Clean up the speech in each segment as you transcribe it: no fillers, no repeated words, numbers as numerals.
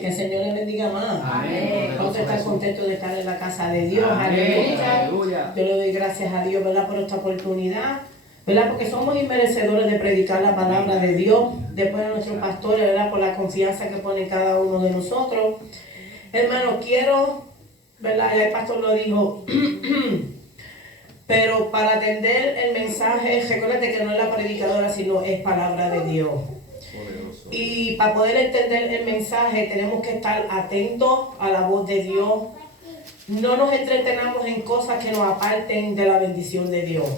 Que el Señor le bendiga más. Amén. Vamos a estar contentos de estar en la casa de Dios. Aleluya. Yo le doy gracias a Dios, ¿verdad? Por esta oportunidad, ¿verdad? Porque somos inmerecedores de predicar la palabra de Dios. Después de nuestros pastores, ¿verdad? Por la confianza que pone cada uno de nosotros. Hermano, quiero, ¿verdad? Ya el pastor lo dijo. Pero para atender el mensaje, recuérdate que no es la predicadora, sino es palabra de Dios. Y para poder entender el mensaje tenemos que estar atentos a la voz de Dios. No nos entretenamos en cosas que nos aparten de la bendición de Dios.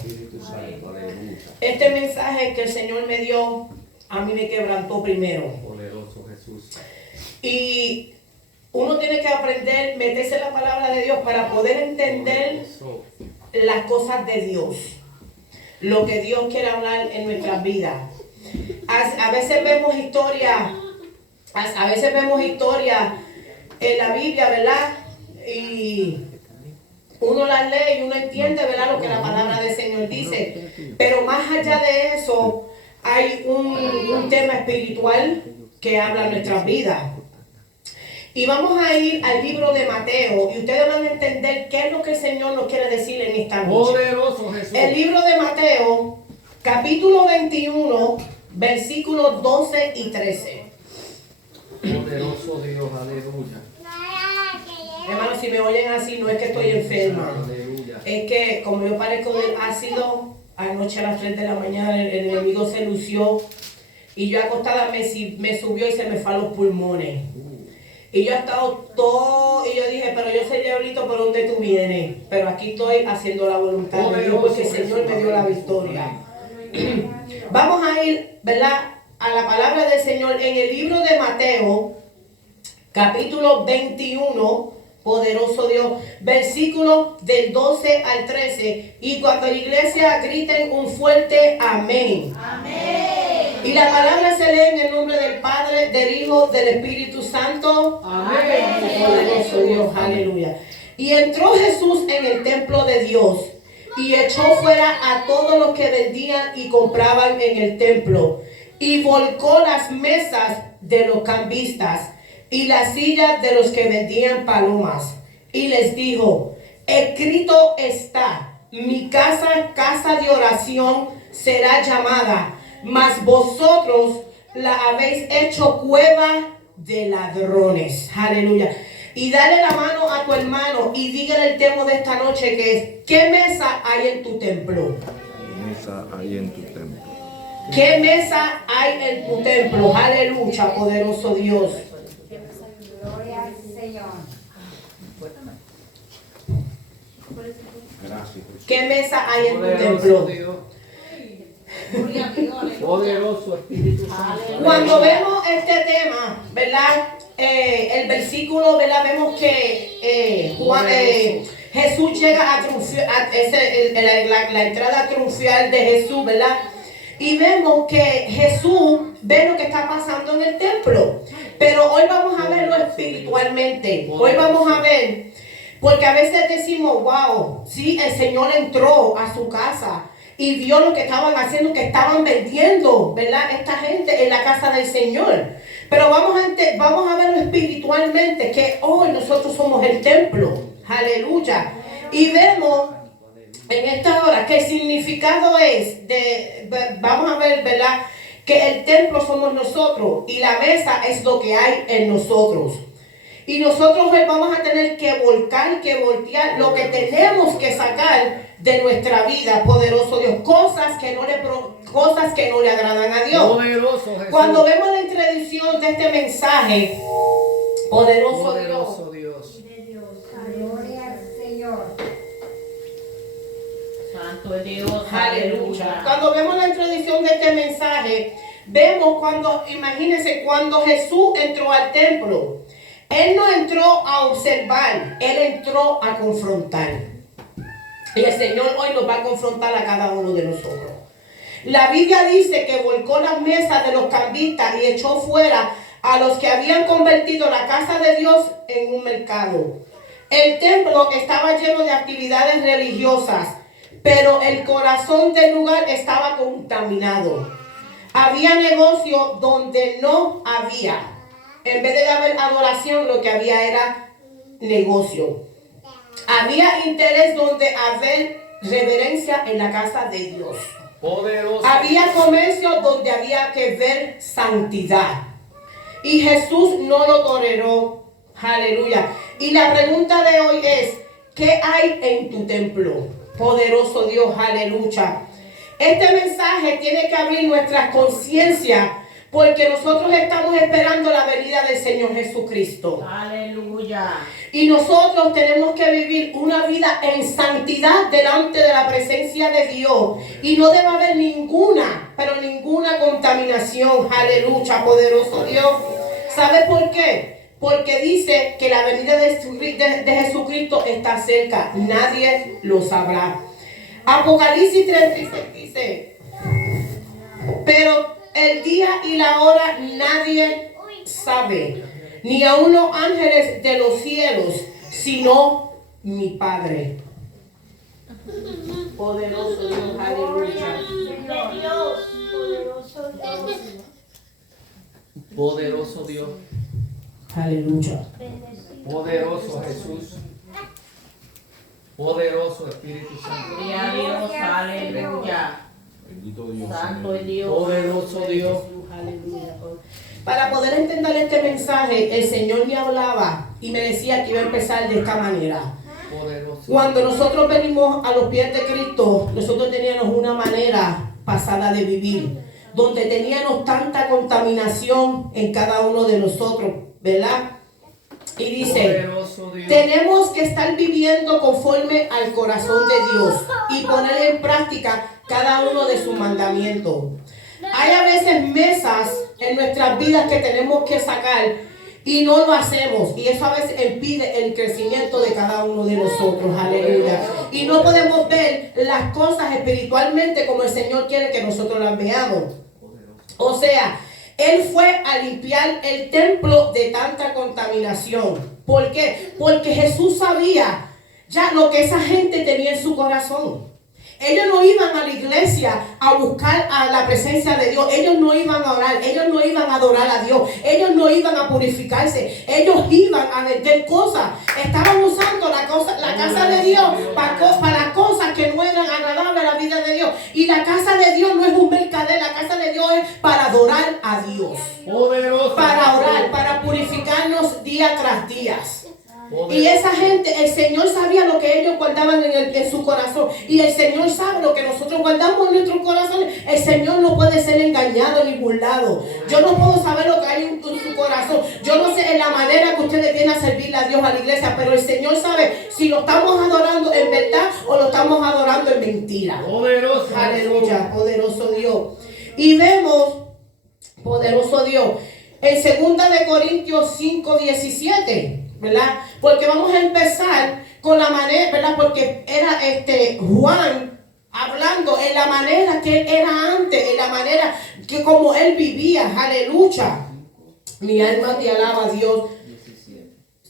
Este mensaje que el Señor me dio, a mí me quebrantó primero. Poderoso Jesús. Y uno tiene que aprender, meterse en la palabra de Dios para poder entender las cosas de Dios. Lo que Dios quiere hablar en nuestras vidas. A veces vemos historias en la Biblia, ¿verdad? Y uno las lee y uno entiende, ¿verdad? Lo que la palabra del Señor dice. Pero más allá de eso, hay un tema espiritual que habla en nuestras vidas. Y vamos a ir al libro de Mateo y ustedes van a entender qué es lo que el Señor nos quiere decir en esta noche. Poderoso Jesús. El libro de Mateo, capítulo 21, versículos 12 y 13. Poderoso Dios, aleluya. Hermanos, si me oyen así, no es que estoy enferma. Aleluya. Es que como yo parezco del ácido, anoche a las 3 de la mañana el enemigo se lució y yo acostada me subió y se me fue a los pulmones. Y yo he estado todo, y yo dije, pero yo sé, diablito, ¿por dónde tú vienes? Pero aquí estoy haciendo la voluntad de Dios porque el Señor me dio la victoria. Vamos a ir, ¿verdad?, a la palabra del Señor en el libro de Mateo, capítulo 21, poderoso Dios, versículos del 12 al 13. Y cuando la iglesia griten un fuerte amén. Amén. Y la palabra se lee en el nombre del Padre, del Hijo, del Espíritu Santo. Amén. Poderoso Dios, aleluya. Y entró Jesús en el templo de Dios y echó fuera a todos los que vendían y compraban en el templo. Y volcó las mesas de los cambistas y las sillas de los que vendían palomas. Y les dijo, escrito está, mi casa, casa de oración será llamada, mas vosotros la habéis hecho cueva de ladrones. Aleluya. Y dale la mano a tu hermano y dígale el tema de esta noche que es, ¿qué mesa hay en tu templo? ¿Qué mesa hay en tu templo? ¿Qué mesa hay en tu templo? Aleluya, poderoso Dios. Gloria al Señor. Gracias. ¿Qué mesa hay en tu Poderoso templo? Dios. Poderoso Espíritu Santo. Cuando vemos este tema, ¿verdad? El versículo, ¿verdad? Vemos que Jesús llega a triunfar, la entrada triunfal de Jesús, ¿verdad? Y vemos que Jesús ve lo que está pasando en el templo. Pero hoy vamos a verlo espiritualmente. Hoy vamos a ver, porque a veces decimos, wow, sí, el Señor entró a su casa y vio lo que estaban haciendo, que estaban vendiendo, ¿verdad? Esta gente en la casa del Señor. Pero vamos a verlo espiritualmente, que hoy nosotros somos el templo. Aleluya. Y vemos en esta hora que el significado es vamos a ver, ¿verdad?, que el templo somos nosotros y la mesa es lo que hay en nosotros. Y nosotros hoy vamos a tener que voltear lo que tenemos que sacar de nuestra vida, poderoso Dios, cosas que no le agradan a Dios. Poderoso Jesús. Cuando vemos la introducción de este mensaje, poderoso Poderoso Dios. Dios. Gloria al Señor. Santo Dios, Aleluya. Cuando vemos la introducción de este mensaje, vemos imagínense, cuando Jesús entró al templo, Él no entró a observar, Él entró a confrontar. Y el Señor hoy nos va a confrontar a cada uno de nosotros. La Biblia dice que volcó las mesas de los cambistas y echó fuera a los que habían convertido la casa de Dios en un mercado. El templo estaba lleno de actividades religiosas, pero el corazón del lugar estaba contaminado. Había negocio donde no había. en vez de haber adoración, lo que había era negocio. Había interés donde haber reverencia en la casa de Dios. Poderoso. Había comercio donde había que ver santidad. Y Jesús no lo toleró. Aleluya. Y la pregunta de hoy es, ¿qué hay en tu templo? Poderoso Dios, aleluya. Este mensaje tiene que abrir nuestra conciencia porque nosotros estamos esperando la venida del Señor Jesucristo. Aleluya. Y nosotros tenemos que vivir una vida en santidad delante de la presencia de Dios. Y no debe haber ninguna, pero ninguna contaminación. Aleluya, poderoso Dios. ¿Sabe por qué? Porque dice que la venida de Jesucristo está cerca. Nadie lo sabrá. Apocalipsis 36 dice, pero el día y la hora nadie sabe, ni aun los ángeles de los cielos, sino mi Padre. Poderoso Dios, aleluya. Poderoso Dios. Aleluya. Poderoso Jesús. Poderoso Espíritu Santo. Gloria a Dios, aleluya. Bendito Dios. Santo es Dios. Poderoso Dios. Aleluya. Para poder entender este mensaje, el Señor me hablaba y me decía que iba a empezar de esta manera. Poderoso. Cuando nosotros venimos a los pies de Cristo, nosotros teníamos una manera pasada de vivir, donde teníamos tanta contaminación en cada uno de nosotros, ¿verdad? Y dice, Poderoso Dios. tenemos que estar viviendo conforme al corazón de Dios y poner en práctica cada uno de sus mandamientos. Hay a veces mesas en nuestras vidas que tenemos que sacar y no lo hacemos. Y eso a veces impide el crecimiento de cada uno de nosotros. Aleluya. Y no podemos ver las cosas espiritualmente como el Señor quiere que nosotros las veamos. O sea, Él fue a limpiar el templo de tanta contaminación. ¿Por qué? Porque Jesús sabía ya lo que esa gente tenía en su corazón. Ellos no iban a la iglesia a buscar a la presencia de Dios. Ellos no iban a orar. Ellos no iban a adorar a Dios. Ellos no iban a purificarse. Ellos iban a vender cosas. Estaban usando la casa de Dios para cosas que no eran agradables a la vida de Dios. Y la casa de Dios no es un mercader. La casa de Dios es para adorar a Dios. Poderoso. Para orar, para purificarnos día tras día. Y esa gente, el Señor sabía lo que ellos guardaban en su corazón. Y el Señor sabe lo que nosotros guardamos en nuestro corazón. El Señor no puede ser engañado ni burlado. Yo no puedo saber lo que hay en su corazón. Yo no sé en la manera que ustedes vienen a servirle a Dios a la iglesia. Pero el Señor sabe si lo estamos adorando en verdad o lo estamos adorando en mentira. Poderoso. Aleluya, poderoso Dios. Y vemos, poderoso Dios, en 2 de Corintios 5:17. ¿Verdad? Porque vamos a empezar con la manera, ¿verdad? Porque era Juan hablando en la manera que él era antes, en la manera que como él vivía. Aleluya. Mi alma te alaba, Dios.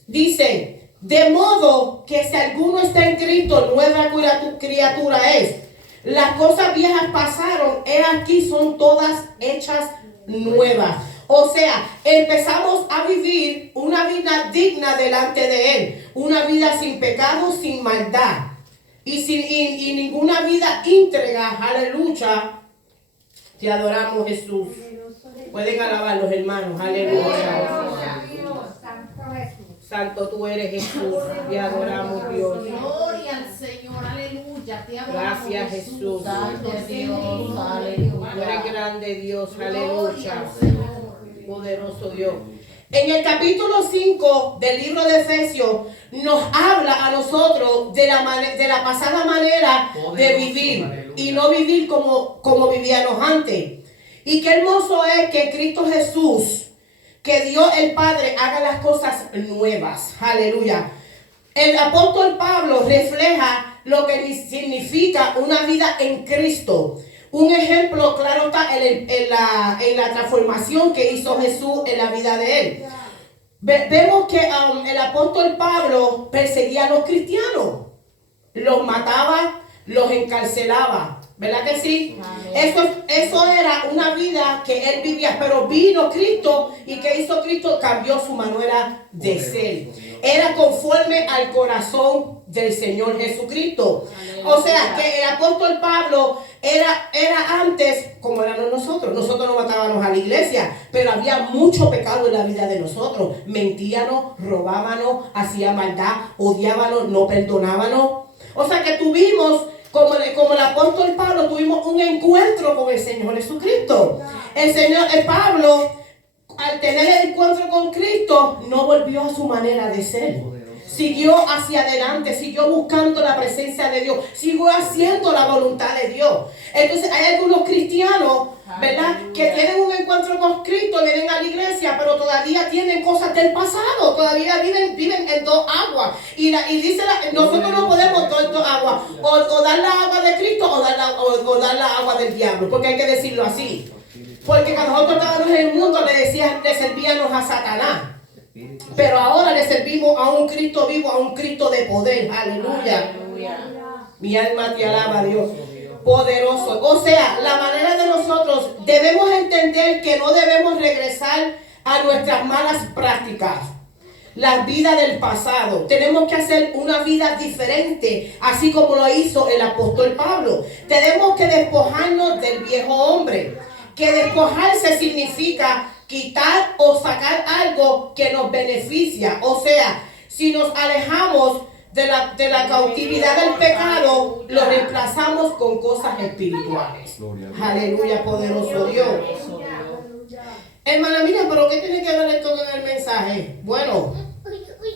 Dice, de modo que si alguno está en Cristo, nueva criatura es. Las cosas viejas pasaron, he aquí son todas hechas nuevas. O sea, empezamos a vivir una vida digna delante de Él. Una vida sin pecado, sin maldad. Y ninguna vida íntegra. Aleluya. Te adoramos, Jesús. Pueden alabar los hermanos. Aleluya. Santo Jesús. Santo tú eres, Jesús. Te adoramos, Dios. Gloria al Señor, aleluya. Te adoramos, Gracias, Jesús. Santo es Dios, Tú eres aleluya. grande, Dios. Gloria Aleluya. al Señor. Poderoso Dios. En el capítulo 5 del libro de Efesios nos habla a nosotros de la pasada manera de vivir y no vivir como vivíamos antes. Y qué hermoso es que Cristo Jesús, que Dios el Padre haga las cosas nuevas. Aleluya. El apóstol Pablo refleja lo que significa una vida en Cristo. Un ejemplo claro está en la transformación que hizo Jesús en la vida de él. Vemos que el apóstol Pablo perseguía a los cristianos. Los mataba, los encarcelaba. ¿Verdad que sí? Eso era una vida que él vivía, pero vino Cristo y ¿qué hizo Cristo? Cambió su manera de ser. Era conforme al corazón del Señor Jesucristo. O sea, que el apóstol Pablo era antes como éramos nosotros. Nosotros no matábamos a la iglesia, pero había mucho pecado en la vida de nosotros. Mentíamos, robábamos, hacíamos maldad, odiábamos, no perdonábamos. O sea que tuvimos, como el apóstol Pablo, tuvimos un encuentro con el Señor Jesucristo. El Pablo, al tener el encuentro con Cristo, no volvió a su manera de ser. Siguió hacia adelante, siguió buscando la presencia de Dios, siguió haciendo la voluntad de Dios. Entonces hay algunos cristianos, ¿verdad?, que tienen un encuentro con Cristo, vienen a la iglesia, pero todavía tienen cosas del pasado, todavía viven en dos aguas. Y dice, nosotros no podemos dos aguas, o dar la agua de Cristo o dar la agua del diablo, porque hay que decirlo así. Porque cuando nosotros estábamos en el mundo le servíamos a Satanás. Pero ahora le servimos a un Cristo vivo, a un Cristo de poder. Aleluya. Mi alma te alaba, Dios. Poderoso. O sea, la manera de nosotros debemos entender que no debemos regresar a nuestras malas prácticas, la vida del pasado. Tenemos que hacer una vida diferente, así como lo hizo el apóstol Pablo. Tenemos que despojarnos del viejo hombre. Que despojarse significa quitar o sacar algo que nos beneficia. O sea, si nos alejamos de la cautividad del pecado, lo reemplazamos con cosas espirituales. Aleluya, poderoso Dios. Hermana, mira, pero ¿qué tiene que ver esto con el mensaje? Bueno,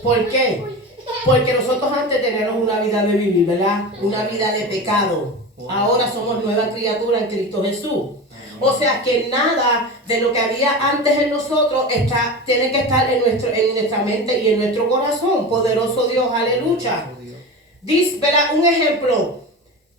¿por qué? Porque nosotros antes teníamos una vida de vivir, ¿verdad? Una vida de pecado. Ahora somos nueva criatura en Cristo Jesús. O sea que nada de lo que había antes en nosotros tiene que estar en nuestra mente y en nuestro corazón. Poderoso Dios, aleluya. Dice, ¿verdad? Un ejemplo.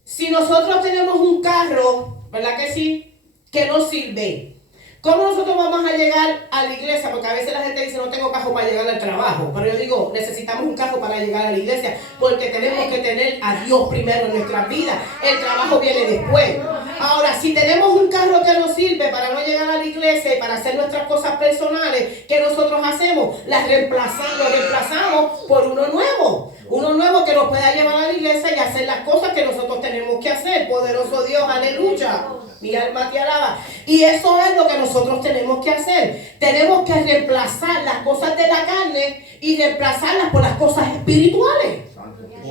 Si nosotros tenemos un carro, ¿verdad que sí?, que no sirve, ¿cómo nosotros vamos a llegar a la iglesia? Porque a veces la gente dice, no tengo carro para llegar al trabajo. Pero yo digo, necesitamos un carro para llegar a la iglesia, porque tenemos que tener a Dios primero en nuestras vidas. El trabajo viene después. Ahora, si tenemos un carro que nos sirve para no llegar a la iglesia y para hacer nuestras cosas personales, ¿qué nosotros hacemos? Lo reemplazamos por uno nuevo. Uno nuevo que nos pueda llevar a la iglesia y hacer las cosas que nosotros tenemos que hacer. Poderoso Dios, aleluya. Mi alma te alaba. Y eso es lo que nosotros tenemos que hacer. Tenemos que reemplazar las cosas de la carne y reemplazarlas por las cosas espirituales.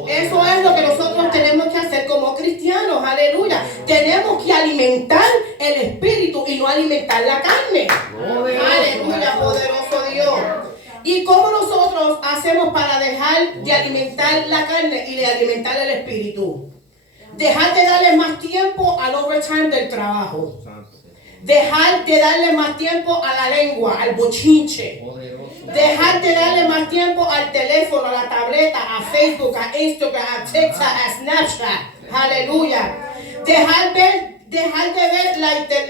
Eso es lo que nosotros tenemos que hacer como cristianos. Aleluya. Tenemos que alimentar el espíritu y no alimentar la carne. Aleluya, poderoso Dios. ¿Y cómo nosotros hacemos para dejar de alimentar la carne y de alimentar el espíritu? Dejar de darle más tiempo al overtime del trabajo. Dejar de darle más tiempo a la lengua, al bochinche. Dejar de darle más tiempo al teléfono, a la tableta, a Facebook, a Instagram, a TikTok, a Snapchat. Aleluya. Dejar de ver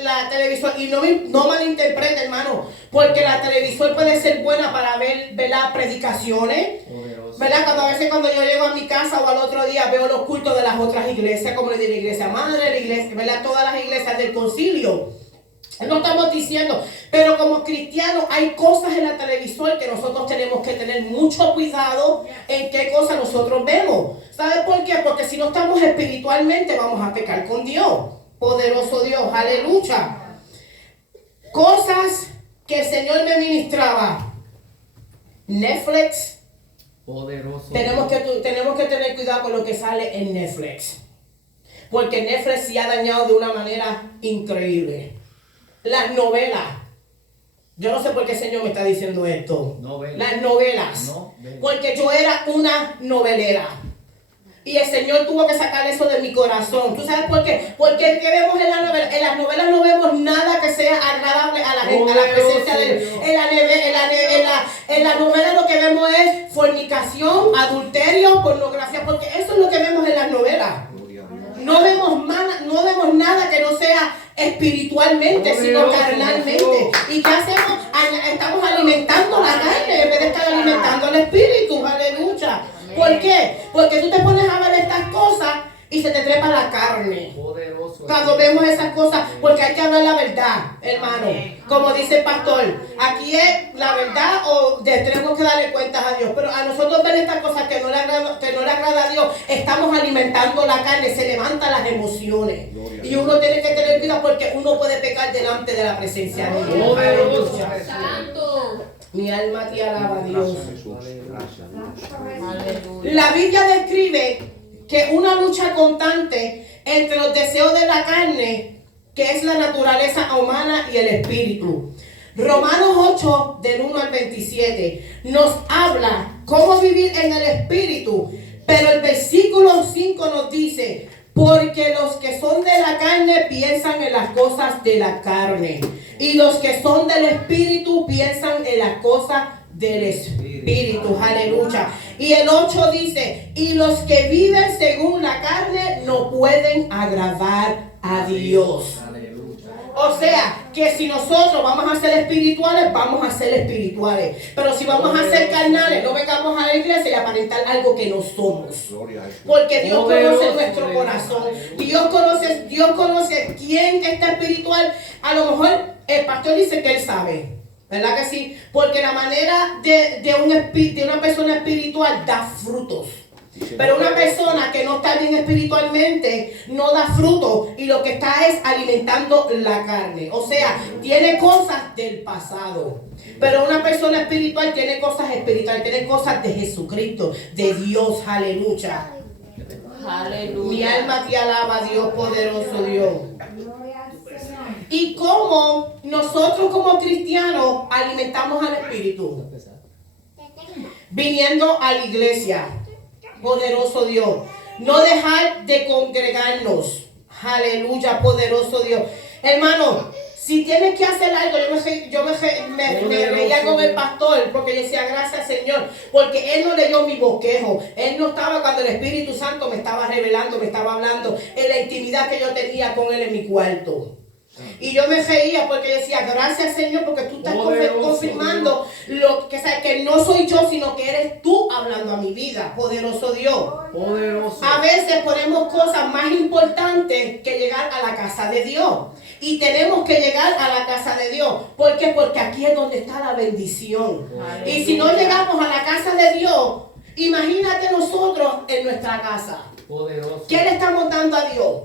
la televisión. Y no malinterprete, hermano, porque la televisión puede ser buena para ver las predicaciones. ¿Verdad? Cuando yo llego a mi casa o al otro día veo los cultos de las otras iglesias, como la iglesia madre, la iglesia, ¿verdad? Todas las iglesias del concilio. No estamos diciendo, pero como cristianos hay cosas en la televisión que nosotros tenemos que tener mucho cuidado en qué cosas nosotros vemos. ¿Sabe por qué? Porque si no estamos espiritualmente vamos a pecar con Dios. Poderoso Dios, aleluya. Cosas que el Señor me ministraba. Netflix. Poderoso. Tenemos que tener cuidado con lo que sale en Netflix. Porque Netflix se ha dañado de una manera increíble. Las novelas. Yo no sé por qué el Señor me está diciendo esto. Las novelas. Porque yo era una novelera. Y el Señor tuvo que sacar eso de mi corazón. ¿Tú sabes por qué? Porque ¿qué vemos en las novelas? En las novelas no vemos nada que sea agradable a la gente, a la presencia de Dios. En la novela lo que vemos es fornicación, adulterio, pornografía, porque eso es lo que vemos en las novelas. No vemos nada que no sea espiritualmente, sino carnalmente. ¿Y qué hacemos? Estamos alimentando la carne en vez de estar alimentando el espíritu. Aleluya. ¿Por qué? Porque tú te pones a ver estas cosas y se te trepa la carne. Poderoso. Cuando vemos esas cosas, porque hay que hablar la verdad, hermano. Como dice el pastor, aquí es la verdad o tenemos que darle cuentas a Dios. Pero a nosotros ver estas cosas que no le agrada a Dios, estamos alimentando la carne, se levantan las emociones. Y uno tiene que tener cuidado porque uno puede pecar delante de la presencia de Dios. Poderoso. Aleluya. Santo. Mi alma te alaba, Dios. Aleluya. La Biblia describe que una lucha constante entre los deseos de la carne, que es la naturaleza humana, y el espíritu. Romanos 8, del 1 al 27, nos habla cómo vivir en el espíritu, pero el versículo 5 nos dice, porque los que son de la carne piensan en las cosas de la carne, y los que son del espíritu piensan en las cosas del espíritu. Aleluya. Y el 8 dice, y los que viven según la carne no pueden agradar a Dios. O sea, que si nosotros vamos a ser espirituales, vamos a ser espirituales. Pero si vamos a ser carnales, no vengamos a la iglesia y aparentar algo que no somos. Porque Dios conoce nuestro corazón. Dios conoce quién está espiritual. A lo mejor el pastor dice que él sabe. ¿Verdad que sí? Porque la manera de una persona espiritual da frutos. Pero una persona que no está bien espiritualmente no da fruto y lo que está es alimentando la carne. O sea, tiene cosas del pasado. Pero una persona espiritual tiene cosas espirituales, tiene cosas de Jesucristo, de Dios. Aleluya. Aleluya. Mi alma te alaba, Dios poderoso, Dios. Gloria al Señor. Y cómo nosotros como cristianos alimentamos al espíritu. Viniendo a la iglesia. Poderoso Dios. No dejar de congregarnos. Aleluya, poderoso Dios. Hermano, si tienes que hacer algo, me reía con el pastor porque yo decía gracias Señor, porque él no leyó mi bosquejo. Él no estaba cuando el Espíritu Santo me estaba revelando, me estaba hablando en la intimidad que yo tenía con él en mi cuarto. Y yo me reía porque decía, gracias Señor, porque tú estás confirmando lo que, sabes, que no soy yo, sino que eres tú hablando a mi vida, poderoso Dios. Poderoso. A veces ponemos cosas más importantes que llegar a la casa de Dios. Y tenemos que llegar a la casa de Dios. ¿Por qué? Porque aquí es donde está la bendición. Aleluya. Y si no llegamos a la casa de Dios, imagínate nosotros en nuestra casa. Poderoso. ¿Qué le estamos dando a Dios?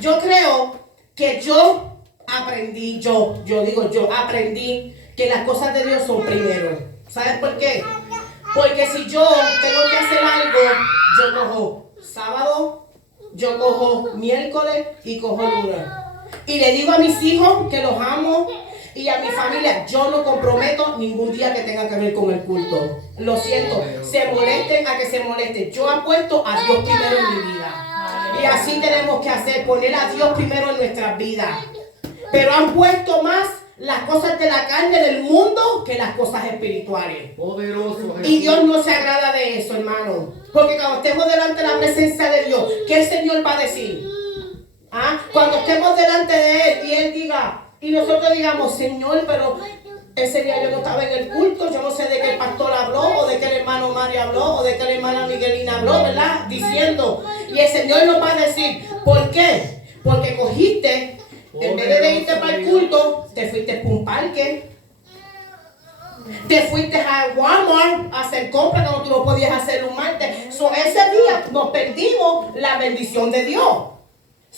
Yo creo que yo aprendí que las cosas de Dios son primero. ¿Sabes por qué? Porque si yo tengo que hacer algo, yo cojo sábado, yo cojo miércoles y cojo lunes. Y le digo a mis hijos que los amo y a mi familia, yo no comprometo ningún día que tenga que ver con el culto. Lo siento, se molesten a que se molesten. Yo apuesto a Dios primero en mi vida. Y así tenemos que hacer, poner a Dios primero en nuestras vidas. Pero han puesto más las cosas de la carne del mundo que las cosas espirituales. Poderoso. Y Dios no se agrada de eso, hermano. Porque cuando estemos delante de la presencia de Dios, ¿qué el Señor va a decir? ¿Ah? Cuando estemos delante de Él y Él diga, y nosotros digamos, Señor, pero ese día yo no estaba en el culto, yo no sé de qué el pastor habló, o de qué el hermano Mario habló, o de qué la hermana Miguelina habló, ¿verdad? Diciendo. Y el Señor nos va a decir, ¿por qué? Porque cogiste, en vez de irte para el culto, te fuiste para un parque. Te fuiste a Walmart a hacer compras cuando tú no podías hacer un martes. Ese día nos perdimos la bendición de Dios.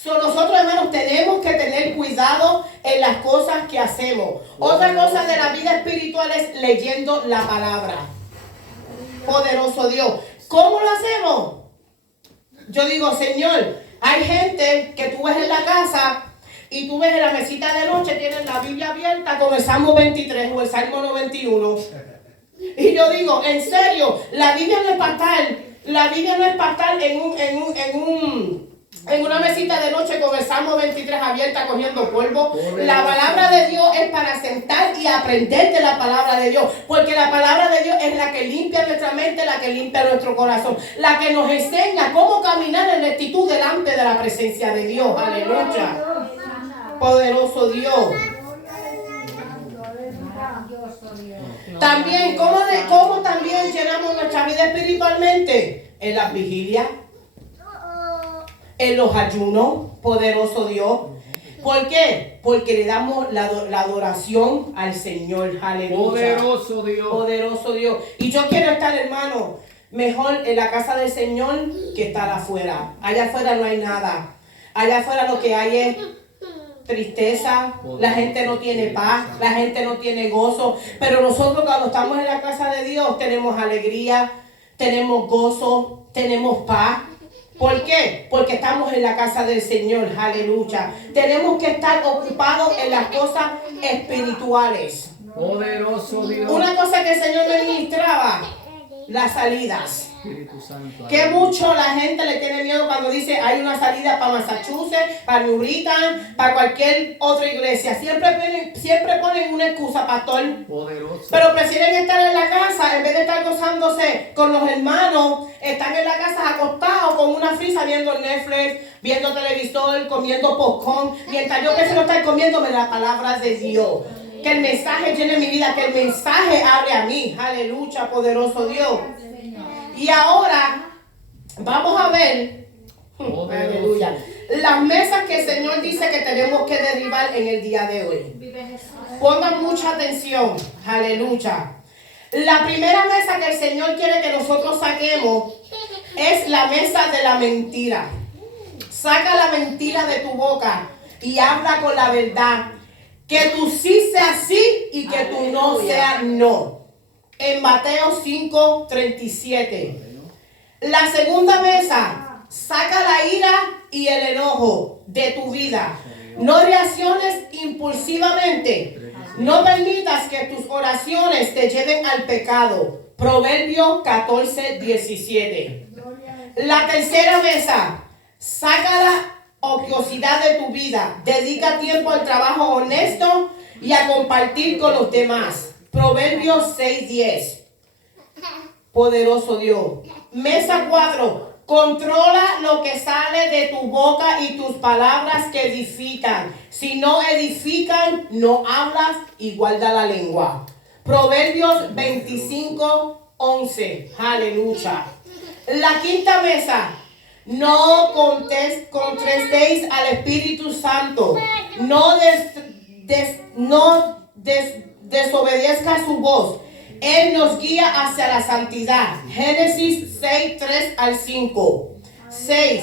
Nosotros, hermanos, tenemos que tener cuidado en las cosas que hacemos. Otra cosa de la vida espiritual es leyendo la palabra. Poderoso Dios. ¿Cómo lo hacemos? Yo digo, Señor, hay gente que tú ves en la casa y tú ves en la mesita de noche, tienen la Biblia abierta con el Salmo 23 o el Salmo 91. Y yo digo, en serio, la Biblia no es para estar, en una mesita de noche con el Salmo 23 abierta cogiendo polvo. La palabra de Dios es para sentar y aprender de la palabra de Dios. Porque la palabra de Dios es la que limpia nuestra mente, la que limpia nuestro corazón. La que nos enseña cómo caminar en rectitud delante de la presencia de Dios. Aleluya. Poderoso Dios. También, ¿cómo también llenamos nuestra vida espiritualmente? En las vigilias. en los ayunos, poderoso Dios. ¿Por qué? Porque le damos la adoración al Señor. Aleluya. Poderoso Dios. Poderoso Dios. Y yo quiero estar, hermano, mejor en la casa del Señor que estar afuera. Allá afuera no hay nada. Allá afuera lo que hay es tristeza, la gente no tiene paz, la gente no tiene gozo. Pero nosotros cuando estamos en la casa de Dios tenemos alegría, tenemos gozo, tenemos paz. ¿Por qué? Porque estamos en la casa del Señor, aleluya. Tenemos que estar ocupados en las cosas espirituales. Poderoso Dios. Una cosa que el Señor me ministraba, las salidas. Espíritu Santo. Que mucho la gente le tiene miedo cuando dice hay una salida para Massachusetts, para New Britain, para cualquier otra iglesia. Siempre ponen una excusa, pastor. Poderoso. Pero prefieren estar en la casa en vez de estar gozándose con los hermanos. Están en la casa acostados con una frisa viendo Netflix, viendo televisor, comiendo popcorn. Mientras yo prefiero estar comiéndome las palabras de Dios. Que el mensaje llene mi vida, que el mensaje hable a mí. Aleluya, poderoso Dios. Y ahora vamos a ver, aleluya, las mesas que el Señor dice que tenemos que derribar en el día de hoy. Pongan mucha atención, aleluya. La primera mesa que el Señor quiere que nosotros saquemos es la mesa de la mentira. Saca la mentira de tu boca y habla con la verdad. Que tu sí sea sí y que tu no sea no. En Mateo 5:37. La segunda mesa, saca la ira y el enojo de tu vida. No reacciones impulsivamente. No permitas que tus oraciones te lleven al pecado. Proverbios 14:17. La tercera mesa, saca la ociosidad de tu vida. Dedica tiempo al trabajo honesto y a compartir con los demás. Proverbios 6:10. Poderoso Dios. Mesa 4. Controla lo que sale de tu boca y tus palabras que edifican. Si no edifican, no hablas y guarda la lengua. Proverbios 25:11. Aleluya. La quinta mesa. No contestéis al Espíritu Santo. No desobedezca su voz. Él nos guía hacia la santidad. Génesis 6:3-5. 6.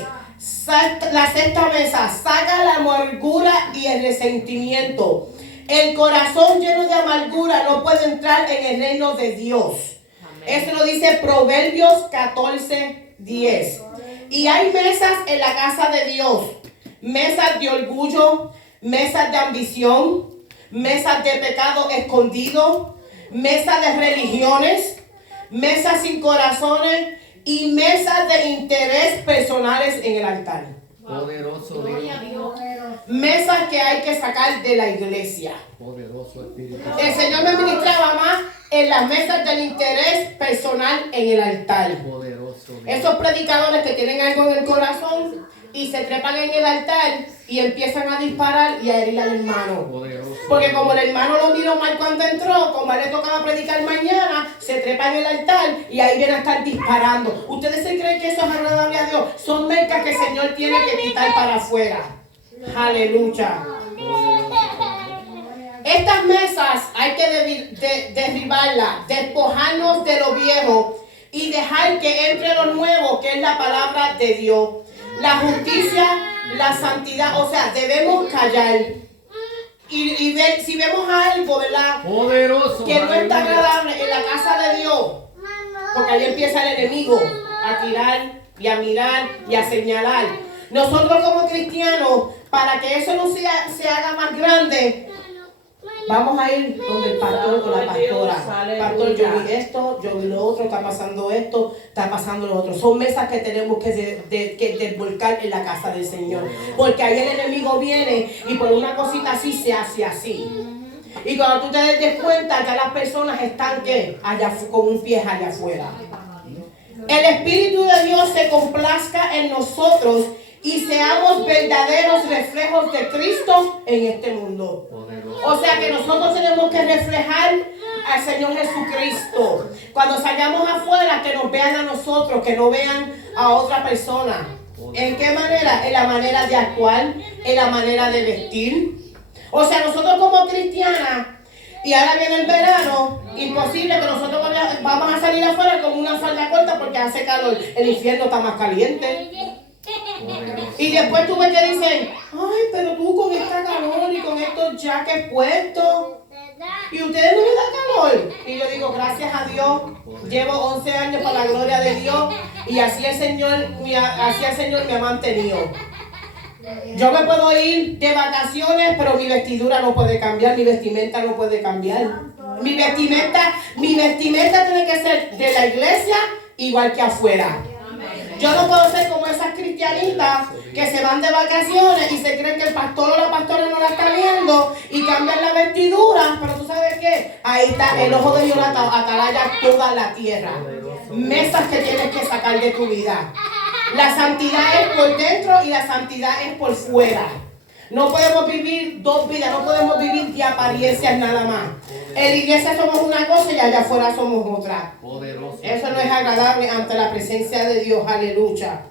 La sexta mesa. Saca la amargura y el resentimiento. El corazón lleno de amargura no puede entrar en el reino de Dios. Eso lo dice Proverbios 14:10. Y hay mesas en la casa de Dios. Mesas de orgullo, mesas de ambición, mesas de pecado escondido, mesas de religiones, mesas sin corazones y mesas de interés personales en el altar. Poderoso Dios. Mesas que hay que sacar de la iglesia. Poderoso Espíritu. El Señor me ministraba más en las mesas del interés personal en el altar. Poderoso Dios. Esos predicadores que tienen algo en el corazón y se trepan en el altar y empiezan a disparar y a herir al hermano. Poderoso. Porque como el hermano lo miró mal cuando entró, como a él le tocaba predicar mañana, se trepa en el altar y ahí viene a estar disparando. ¿Ustedes se creen que eso es agradable a Dios? Son mercas que el Señor tiene que quitar para afuera. Aleluya. Estas mesas hay que derribarlas, despojarnos de lo viejo y dejar que entre lo nuevo, que es la palabra de Dios. La justicia, la santidad, o sea, debemos callar. Y ver, si vemos algo, ¿verdad? Poderoso. Que no está Aleluya. agradable en la casa de Dios, porque ahí empieza el enemigo a tirar y a mirar y a señalar. Nosotros como cristianos, para que eso no se haga más grande, vamos a ir donde el pastor o la pastora. Pastor, yo vi esto, yo vi lo otro, está pasando esto, está pasando lo otro. Son mesas que tenemos que desvolcar en la casa del Señor. Porque ahí el enemigo viene y por una cosita así se hace así. Y cuando tú te des cuenta, ya las personas están ¿qué? Con un pie allá afuera. El Espíritu de Dios se complazca en nosotros y seamos verdaderos reflejos de Cristo en este mundo. O sea que nosotros tenemos que reflejar al Señor Jesucristo. Cuando salgamos afuera, que nos vean a nosotros, que no vean a otra persona. ¿En qué manera? En la manera de actuar, en la manera de vestir. O sea, nosotros como cristianas, y ahora viene el verano, imposible que nosotros vamos a salir afuera con una falda corta porque hace calor. El infierno está más caliente. Y después tú ves que dicen, ay, pero tú con esta calor y con estos jackets puestos, y ustedes no les da calor. Y yo digo, gracias a Dios, llevo 11 años para la gloria de Dios, y así el Señor me ha mantenido. Yo me puedo ir de vacaciones, pero mi vestidura no puede cambiar, mi vestimenta no puede cambiar. Mi vestimenta tiene que ser de la iglesia igual que afuera. Yo no puedo ser como esas cristianitas que se van de vacaciones y se creen que el pastor o la pastora no la está viendo y cambian la vestidura, pero tú sabes qué, ahí está el ojo de Jonathan, atalaya toda la tierra. Mesas que tienes que sacar de tu vida. La santidad es por dentro y la santidad es por fuera. No podemos vivir dos vidas, no podemos vivir de apariencias nada más. En la iglesia somos una cosa y allá afuera somos otra. Eso no es agradable ante la presencia de Dios. Aleluya.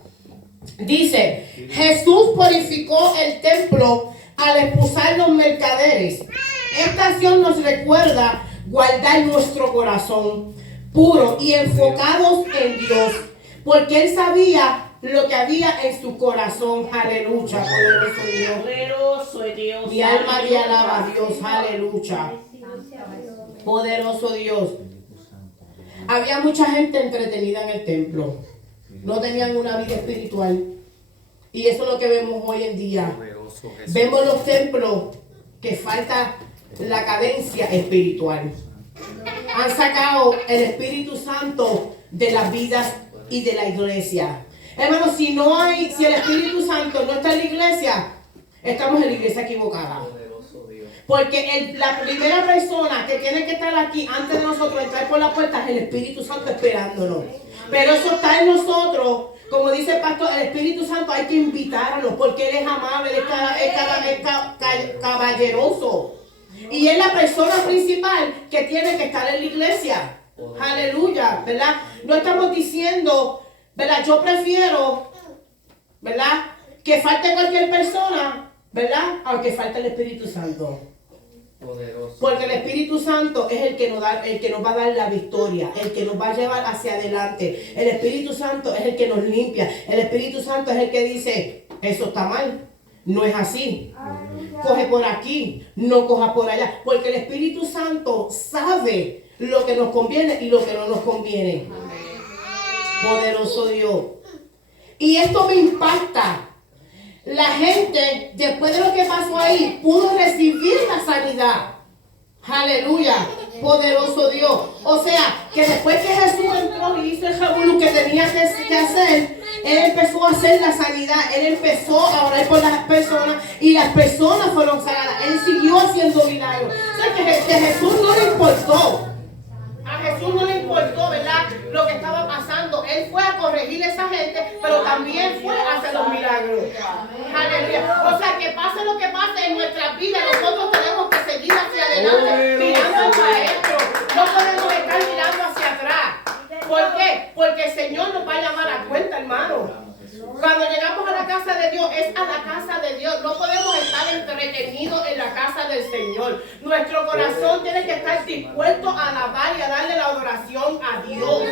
Dice, Jesús purificó el templo al expulsar los mercaderes. Esta acción nos recuerda guardar nuestro corazón puro y enfocados en Dios, porque Él sabía lo que había en su corazón. Aleluya, poderoso Dios. Poderoso Dios. Mi alma te alaba a Dios, aleluya. Poderoso Dios. Había mucha gente entretenida en el templo. No tenían una vida espiritual. Y eso es lo que vemos hoy en día. Vemos los templos que falta la cadencia espiritual. Han sacado el Espíritu Santo de las vidas y de la iglesia. Hermano, si el Espíritu Santo no está en la iglesia, estamos en la iglesia equivocada. Porque la primera persona que tiene que estar aquí antes de nosotros entrar por la puerta es el Espíritu Santo esperándonos. Pero eso está en nosotros. Como dice el pastor, el Espíritu Santo hay que invitarlo porque Él es amable, Él es caballeroso. Y es la persona principal que tiene que estar en la iglesia. Aleluya, ¿verdad? No estamos diciendo, ¿verdad? Yo prefiero, ¿verdad? Que falte cualquier persona, ¿verdad? Aunque falte el Espíritu Santo. Poderoso. Porque el Espíritu Santo es el que nos va a dar la victoria, el que nos va a llevar hacia adelante. El Espíritu Santo es el que nos limpia. El Espíritu Santo es el que dice, eso está mal, no es así. Coge por aquí, no coja por allá. Porque el Espíritu Santo sabe lo que nos conviene y lo que no nos conviene. Poderoso Dios. Y esto me impacta. La gente, después de lo que pasó ahí, pudo recibir la sanidad. Aleluya, poderoso Dios. O sea, que después que Jesús entró y hizo el revolú que tenía que hacer, Él empezó a hacer la sanidad. Él empezó a orar por las personas y las personas fueron sanadas. Él siguió haciendo milagros. O sea, que Jesús no le importó. A Jesús no le importó, ¿verdad? Lo que estaba pasando. Él fue a corregir a esa gente, pero también fue a hacer los milagros. Aleluya. O sea, que pase lo que pase en nuestras vidas, nosotros tenemos que seguir hacia adelante, mirando al Maestro. No podemos estar mirando hacia atrás. ¿Por qué? Porque el Señor nos va a llamar a cuenta, hermano. Cuando llegamos a la casa de Dios, es a la casa de Dios. No podemos estar entretenidos en la casa del Señor. Nuestro corazón tiene que estar dispuesto a alabar y a darle la adoración a Dios.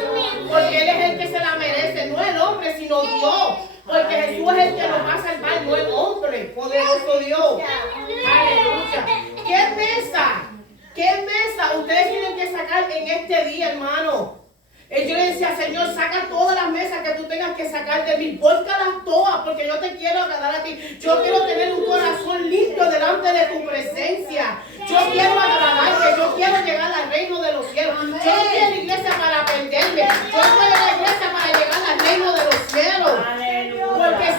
Porque Él es el que se la merece, no el hombre, sino Dios. Porque Jesús es el que nos va a salvar, no el hombre. Poderoso Dios. Aleluya. ¿Qué mesa? ¿Qué mesa ustedes tienen que sacar en este día, hermano? Yo le decía, Señor, saca todas las mesas que tú tengas que sacar de mí, vólcalas todas, porque yo te quiero agradar a ti. Yo quiero tener un corazón limpio delante de tu presencia. Yo quiero agradarte, yo quiero llegar al reino de los cielos. Yo no estoy en la iglesia para aprenderme, yo estoy en la iglesia para llegar al reino de los cielos. Porque el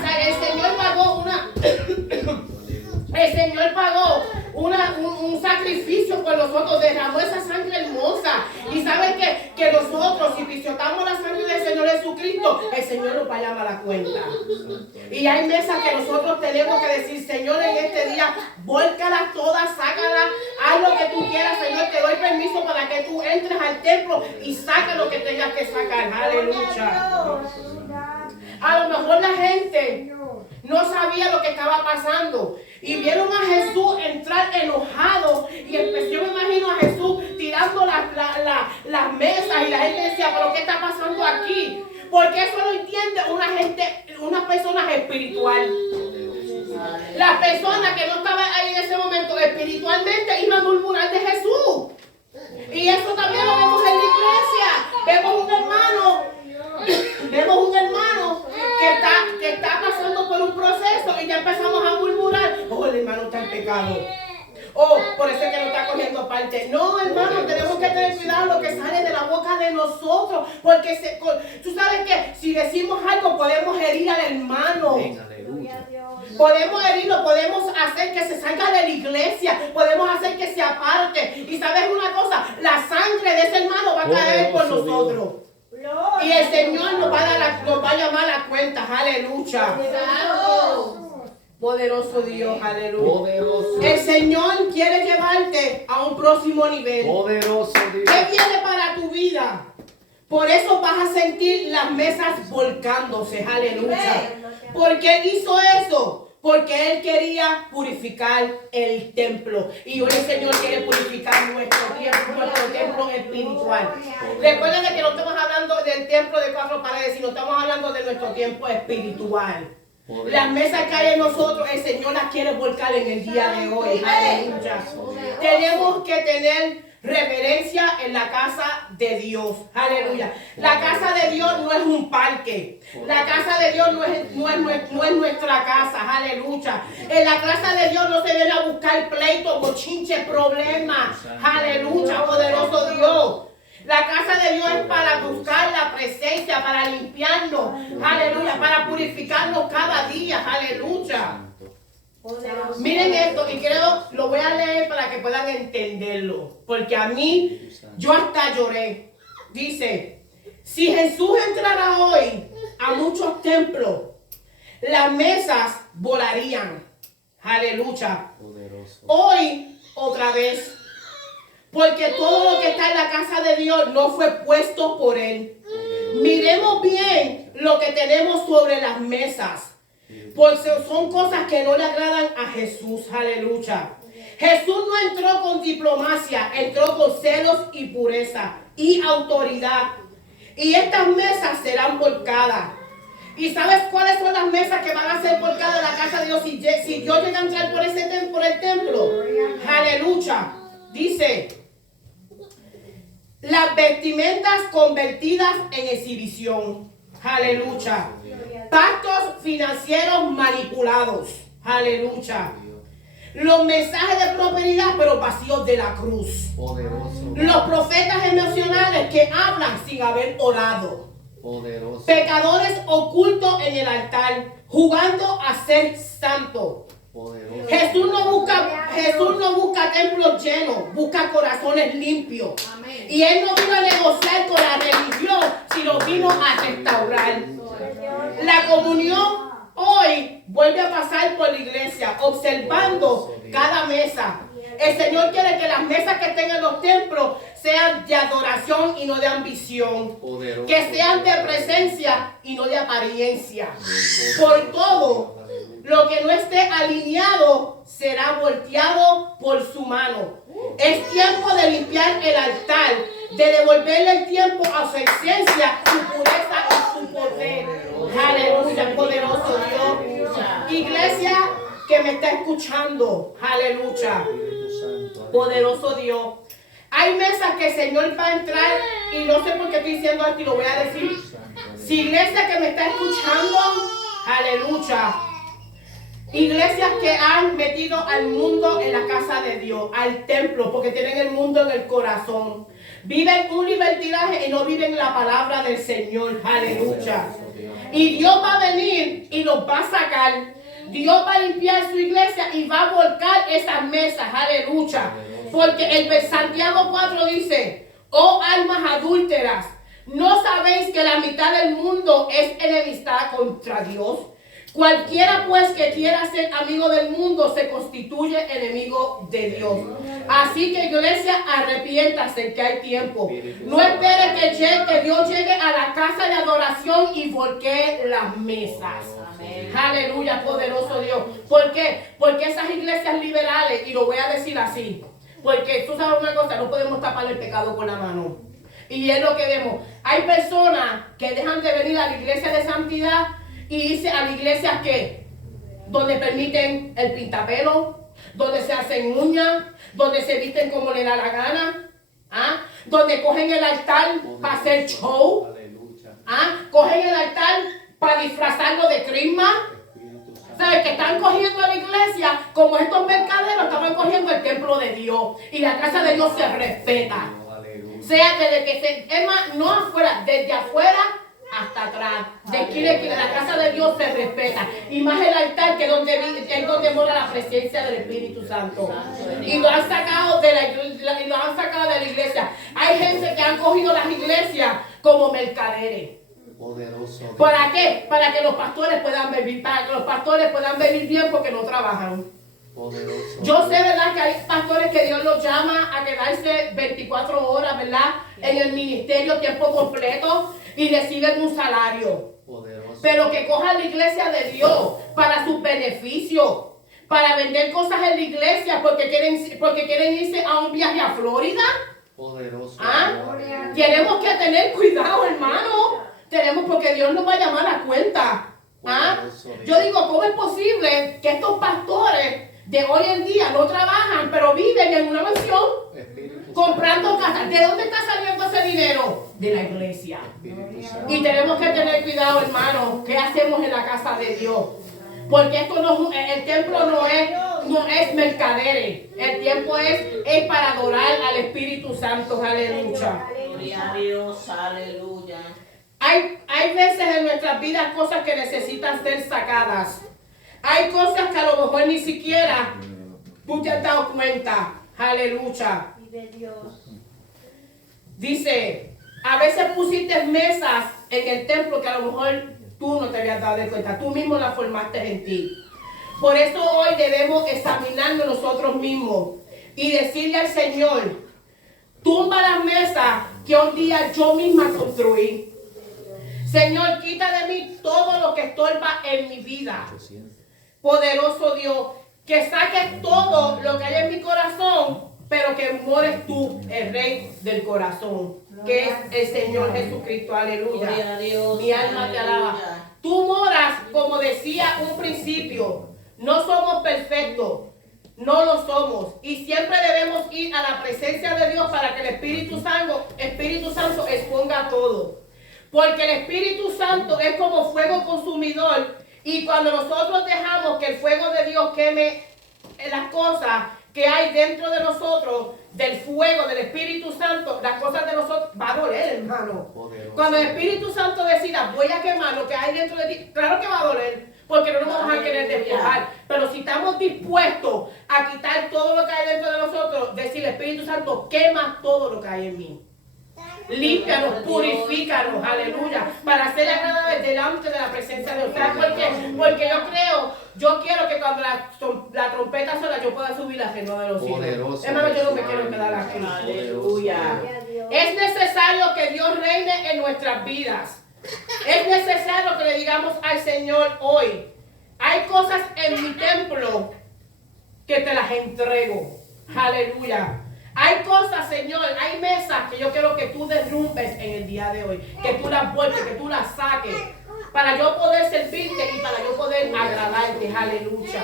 Señor pagó un sacrificio por nosotros, derramó esa sangre hermosa. Y saben que nosotros, si pisotamos la sangre del Señor Jesucristo, el Señor nos va a llamar a la cuenta. Y hay mesas que nosotros tenemos que decir, Señor, en este día, vuélcalas todas, sácalas, haz lo que tú quieras, Señor, te doy permiso para que tú entres al templo y saca lo que tengas que sacar. Aleluya. A lo mejor la gente no sabía lo que estaba pasando. Y vieron a Jesús entrar enojado. Y yo me imagino a Jesús tirando las mesas. Y la gente decía, ¿pero qué está pasando aquí? Porque eso lo entiende una persona espiritual. Las personas que no estaban ahí en ese momento espiritualmente iban a murmurar de Jesús. Y eso también lo vemos en la iglesia. Vemos un hermano que está pasando por un proceso y ya empezamos a murmurar. Oh, el hermano está en pecado. Oh, por eso es que no está cogiendo parte. No, hermano, tenemos que tener cuidado lo que sale de la boca de nosotros. Porque tú sabes que si decimos algo podemos herir al hermano. Aleluya. Podemos herirlo, podemos hacer que se salga de la iglesia, podemos hacer que se aparte. Y sabes una cosa, la sangre de ese hermano va a caer por nosotros. Y el Señor nos va a llamar a cuentas. Aleluya. Poderoso Dios, aleluya. Poderoso. El Señor quiere llevarte a un próximo nivel. Poderoso Dios. ¿Qué viene para tu vida? Por eso vas a sentir las mesas volcándose, aleluya. ¿Por qué Él hizo eso? Porque Él quería purificar el templo. Y hoy el Señor quiere purificar nuestro templo espiritual. Recuerden que no estamos hablando del templo de 4 paredes, sino estamos hablando de nuestro templo espiritual. Las mesas que hay en nosotros, el Señor las quiere volcar en el día de hoy. Aleluya. Tenemos que tener reverencia en la casa de Dios. Aleluya. La casa de Dios no es un parque. La casa de Dios no es nuestra casa. Aleluya. En la casa de Dios no se viene a buscar pleitos, bochinches, problemas. Aleluya. Poderoso Dios. La casa de Dios es para buscar la presencia, para limpiarnos. Aleluya. Para purificarnos cada día. Aleluya. Miren esto, y creo, lo voy a leer para que puedan entenderlo, porque a mí, yo hasta lloré. Dice, si Jesús entrara hoy a muchos templos, las mesas volarían. Aleluya. Hoy, otra vez, porque todo lo que está en la casa de Dios no fue puesto por Él. Miremos bien lo que tenemos sobre las mesas. Porque son cosas que no le agradan a Jesús. Aleluya. Jesús no entró con diplomacia, entró con celos y pureza y autoridad. Y estas mesas serán volcadas. ¿Y sabes cuáles son las mesas que van a ser volcadas en la casa de Dios si yo llego a entrar por el templo? Aleluya. Dice, las vestimentas convertidas en exhibición. Aleluya. Pactos financieros manipulados. Aleluya. Los mensajes de prosperidad, pero vacíos de la cruz. Poderoso. Los profetas emocionales que hablan sin haber orado. Poderoso. Pecadores ocultos en el altar, jugando a ser santo. Poderoso. Jesús no busca templos llenos, busca corazones limpios. Amén. Y Él no vino a negociar con la religión, sino vino a restaurar. La comunión hoy vuelve a pasar por la iglesia, observando cada mesa. El Señor quiere que las mesas que estén en los templos sean de adoración y no de ambición. Poderoso. Que sean de presencia y no de apariencia. Por todo, lo que no esté alineado será volteado por su mano. Es tiempo de limpiar el altar, de devolverle el tiempo a su esencia, su pureza y su poder. Aleluya, poderoso Dios. Iglesia que me está escuchando, aleluya. Poderoso Dios. Hay mesas que el Señor va a entrar y no sé por qué estoy diciendo esto y lo voy a decir. Si iglesia que me está escuchando, aleluya. Iglesias que han metido al mundo en la casa de Dios, al templo, porque tienen el mundo en el corazón. Viven un libertinaje y no viven la palabra del Señor. Aleluya. Y Dios va a venir y nos va a sacar. Dios va a limpiar su iglesia y va a volcar esas mesas. Aleluya. Porque el Santiago 4 dice, oh almas adúlteras, ¿no sabéis que la mitad del mundo es enemistad contra Dios? Cualquiera pues que quiera ser amigo del mundo se constituye enemigo de Dios. Así que iglesia, arrepiéntase que hay tiempo. No espere que Dios llegue a la casa de adoración y volquee las mesas. Amén. Aleluya, poderoso Dios. ¿Por qué? Porque esas iglesias liberales, y lo voy a decir así, porque tú sabes una cosa, no podemos tapar el pecado con la mano. Y es lo que vemos. Hay personas que dejan de venir a la iglesia de santidad y irse a la iglesia que donde permiten el pintapelo, donde se hacen uñas, donde se visten como le da la gana, ¿ah? Donde cogen el altar para hacer show, Aleluya. ¿ah? Cogen el altar para disfrazarlo de crisma. Espíritu Santo. ¿Sabes? Que están cogiendo a la iglesia como estos mercaderos estaban cogiendo el templo de Dios. Y la casa de Dios se respeta. Aleluya. Sea desde que se, es más, no afuera, desde afuera hasta atrás. De esquina a esquina, la casa de Dios se respeta. Y más el altar que es donde mora la presencia del Espíritu Santo. Y lo han sacado de la iglesia. Hay gente que han cogido las iglesias como mercaderes. Poderoso Dios. ¿Para qué? Para que los pastores puedan vivir, para que los pastores puedan vivir bien porque no trabajan. Poderoso Yo sé, Dios. ¿verdad? Que hay pastores que Dios los llama a quedarse 24 horas, ¿verdad? En el ministerio tiempo completo y reciben un salario. Poderoso. Pero que cojan la iglesia de Dios para sus beneficios, para vender cosas en la iglesia porque quieren irse a un viaje a Florida. Poderoso ¿Ah? Dios. Tenemos que tener cuidado, hermano. Tenemos porque Dios nos va a llamar a cuenta. ¿Ah? Poderoso Dios. Yo digo, ¿cómo es posible que estos pastores de hoy en día no trabajan, pero viven en una mansión Espíritu Santo. comprando casas? ¿De dónde está saliendo ese dinero? De la iglesia. Espíritu Santo. Y tenemos que tener cuidado, hermano. ¿Qué hacemos en la casa de Dios? Porque esto no, el templo no es mercaderes. El tiempo es para adorar al Espíritu Santo. Aleluya. Gloria a Dios, aleluya. Hay veces en nuestras vidas cosas que necesitan ser sacadas. Hay cosas que a lo mejor ni siquiera tú te has dado cuenta. Aleluya. Vive Dios. Dice, a veces pusiste mesas en el templo que a lo mejor tú no te habías dado de cuenta. Tú mismo las formaste en ti. Por eso hoy debemos examinarnos nosotros mismos y decirle al Señor, tumba las mesas que un día yo misma construí. Señor, quita de mí todo lo que estorba en mi vida. Poderoso Dios, que saques todo lo que hay en mi corazón, pero que mores tú, el Rey del corazón, que es el Señor Jesucristo. Gloria Aleluya. a Dios. Mi alma te alaba. aleluya. Tú moras, como decía un principio, no somos perfectos, no lo somos. Y siempre debemos ir a la presencia de Dios para que el Espíritu Santo exponga todo. Porque el Espíritu Santo es como fuego consumidor. Y cuando nosotros dejamos que el fuego de Dios queme las cosas que hay dentro de nosotros, del fuego del Espíritu Santo, las cosas de nosotros, va a doler, hermano. Poderoso. Cuando el Espíritu Santo decida, voy a quemar lo que hay dentro de ti, claro que va a doler, porque no nos vamos a querer despojar. Pero si estamos dispuestos a quitar todo lo que hay dentro de nosotros, decir, Espíritu Santo, quema todo lo que hay en mí. Límpianos, purifícanos, aleluya, para ser agradables delante de la presencia de Dios. ¿Sabes por qué? Porque yo quiero que cuando la trompeta suena, yo pueda subir al reino de los cielos. Poderoso. Hermano, yo no me quiero quedar aquí. Aleluya. Gloria a Dios. Es necesario que Dios reine en nuestras vidas. Es necesario que le digamos al Señor hoy, hay cosas en mi templo que te las entrego. Aleluya. Hay cosas, Señor, hay mesas que yo quiero que tú derrumbes en el día de hoy. Que tú las vuelques, que tú las saques. Para yo poder servirte y para yo poder agradarte. Aleluya.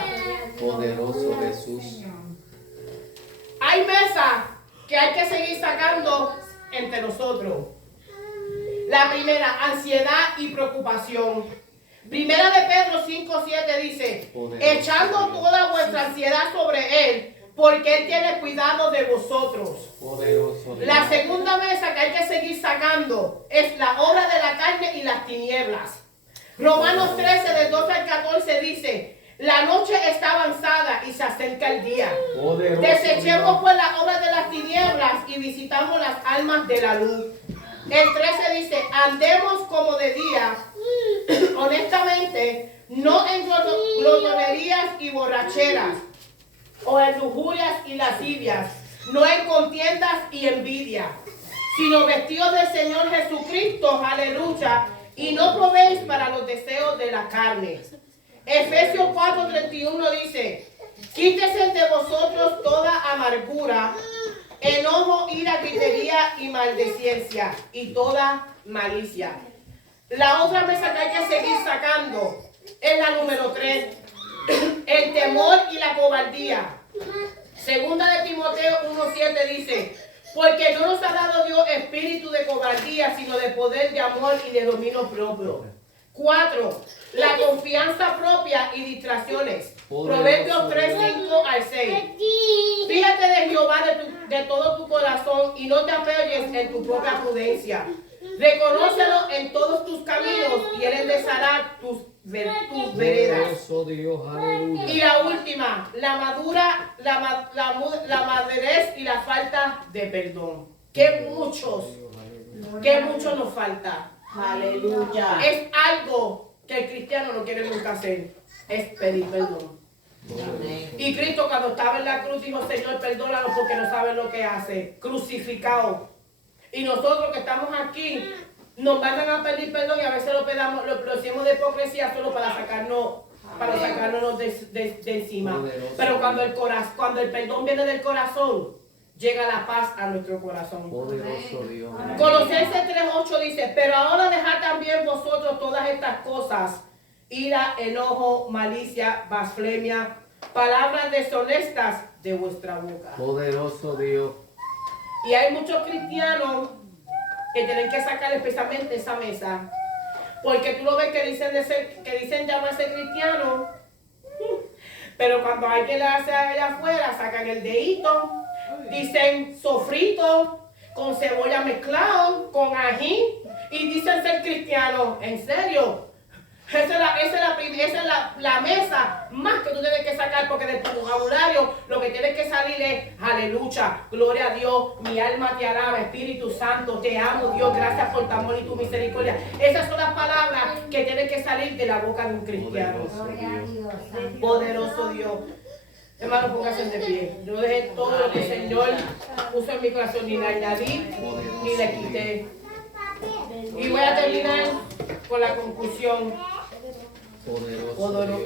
Poderoso Jesús. Hay mesas que hay que seguir sacando entre nosotros. La primera, ansiedad y preocupación. Primera de Pedro 5:7 dice, echando toda vuestra ansiedad sobre Él, porque Él tiene cuidado de vosotros. Poderoso Dios. La segunda mesa que hay que seguir sacando es la obra de la carne y las tinieblas. Romanos 13, del 12 al 14 dice, la noche está avanzada y se acerca el día. Poderoso Desechemos Dios. pues la obra de las tinieblas y visitamos las almas de la luz. El 13 dice, andemos como de día, honestamente, no no en glotonerías y borracheras, o en lujurias y lascivias, no en contiendas y envidia, sino vestidos del Señor Jesucristo, aleluya, y no probéis para los deseos de la carne. Efesios 4:31 dice, quítese de vosotros toda amargura, enojo, ira, gritería y maldiciencia, y toda malicia. La otra mesa que hay que seguir sacando es la número 3, el temor y la cobardía. Segunda de Timoteo 1:7 dice, porque no nos ha dado Dios espíritu de cobardía, sino de poder, de amor y de dominio propio. 4. La confianza propia y distracciones. Proverbios 3:5-6. Fíjate de Jehová de todo tu corazón y no te apoyes en tu propia prudencia. Reconócelo en todos tus caminos y Él enderezará tus veredas. Poderoso Dios, aleluya. Y la última, la madurez y la falta de perdón. Que muchos nos falta. Aleluya. Es algo que el cristiano no quiere nunca hacer, es pedir perdón. Amén. Y Cristo cuando estaba en la cruz dijo, Señor, perdónalos porque no saben lo que hace. Crucificado. Y nosotros que estamos aquí, nos mandan a pedir perdón y a veces lo hacemos de hipocresía solo para sacarnos de encima. Pero cuando el perdón viene del corazón, llega la paz a nuestro corazón. Poderoso Dios. Colosenses 3:8 dice, pero ahora dejad también vosotros todas estas cosas, ira, enojo, malicia, blasfemia, palabras deshonestas de vuestra boca. Poderoso Dios. Y hay muchos cristianos que tienen que sacar especialmente esa mesa, porque tú lo ves que dicen llamarse cristiano, pero cuando hay que le hace allá afuera, sacan el dedito, dicen sofrito, con cebolla mezclado, con ají, y dicen ser cristiano. ¿En serio? Esa es la mesa más que tú tienes que sacar, porque de tu vocabulario lo que tienes que salir es aleluya, gloria a Dios, mi alma te alaba, Espíritu Santo, te amo Dios, gracias por tu amor y tu misericordia. Esas son las palabras que tienen que salir de la boca de un cristiano. Gloria a Dios. Santo. Poderoso Dios. Hermano, póngase de pie. Yo dejé todo lo que el Señor puso en mi corazón, ni le añadí ni le quité. Y voy a terminar con la conclusión.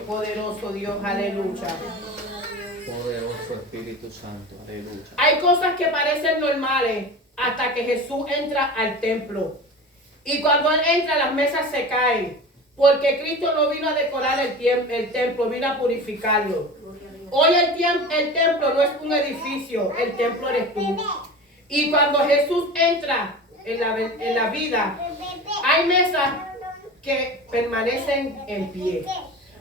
Poderoso Dios, aleluya. Poderoso Espíritu Santo, aleluya. Hay cosas que parecen normales hasta que Jesús entra al templo. Y cuando Él entra, las mesas se caen. Porque Cristo no vino a decorar el templo, vino a purificarlo. Hoy el templo no es un edificio, el templo eres tú. Y cuando Jesús entra en la vida, hay mesas que permanecen en pie.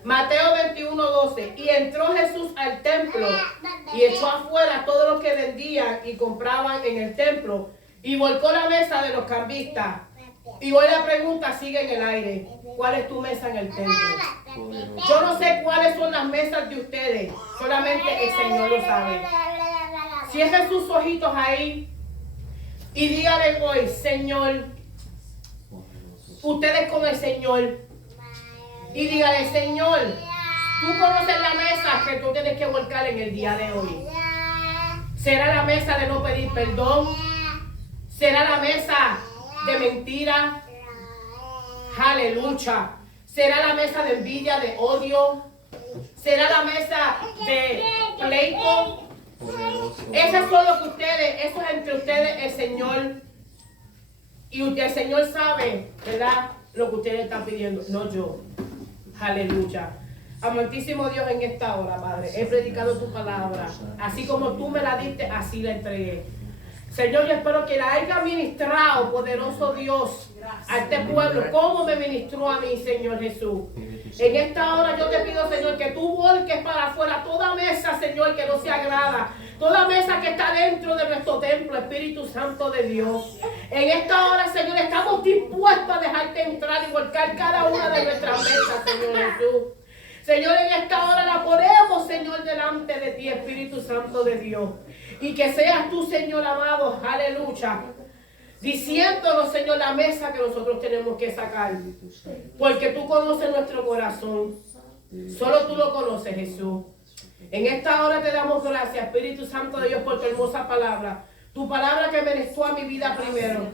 Mateo 21:12. Y entró Jesús al templo y echó afuera todos los que vendían y compraban en el templo y volcó la mesa de los cambistas. Y hoy la pregunta sigue en el aire. ¿Cuál es tu mesa en el templo? Poderoso. Yo no sé cuáles son las mesas de ustedes. Solamente el Señor lo sabe. Cierren sus ojitos ahí y díganle hoy, Señor, ustedes con el Señor. Y dígale, Señor, tú conoces la mesa que tú tienes que volcar en el día de hoy. ¿Será la mesa de no pedir perdón? ¿Será la mesa de mentira? Aleluya. ¿Será la mesa de envidia, de odio? ¿Será la mesa de pleito? Poderoso. Esas son lo que ustedes, eso es entre ustedes el Señor. Y el Señor sabe, ¿verdad? Lo que ustedes están pidiendo, no yo. Aleluya. Amantísimo Dios, en esta hora, Padre, he predicado tu palabra. Así como tú me la diste, así la entregué. Señor, yo espero que la haya ministrado, poderoso Dios, a este pueblo, como me ministró a mí, Señor Jesús. En esta hora yo te pido, Señor, que tú volques para afuera toda mesa, Señor, que no se agrada. Toda mesa que está dentro de nuestro templo, Espíritu Santo de Dios. En esta hora, Señor, estamos dispuestos a dejarte entrar y volcar cada una de nuestras mesas, Señor Jesús. Señor, en esta hora la ponemos, Señor, delante de ti, Espíritu Santo de Dios. Y que seas tú, Señor amado, aleluya, diciéndonos, Señor, la mesa que nosotros tenemos que sacar. Porque tú conoces nuestro corazón. Solo tú lo conoces, Jesús. En esta hora te damos gracias, Espíritu Santo de Dios, por tu hermosa palabra. Tu palabra que merezco a mi vida primero.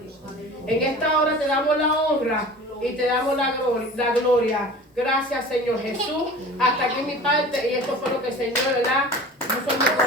En esta hora te damos la honra y te damos la gloria. Gracias, Señor Jesús. Hasta aquí mi parte. Y esto fue lo que el Señor, ¿verdad? No fue mi corazón.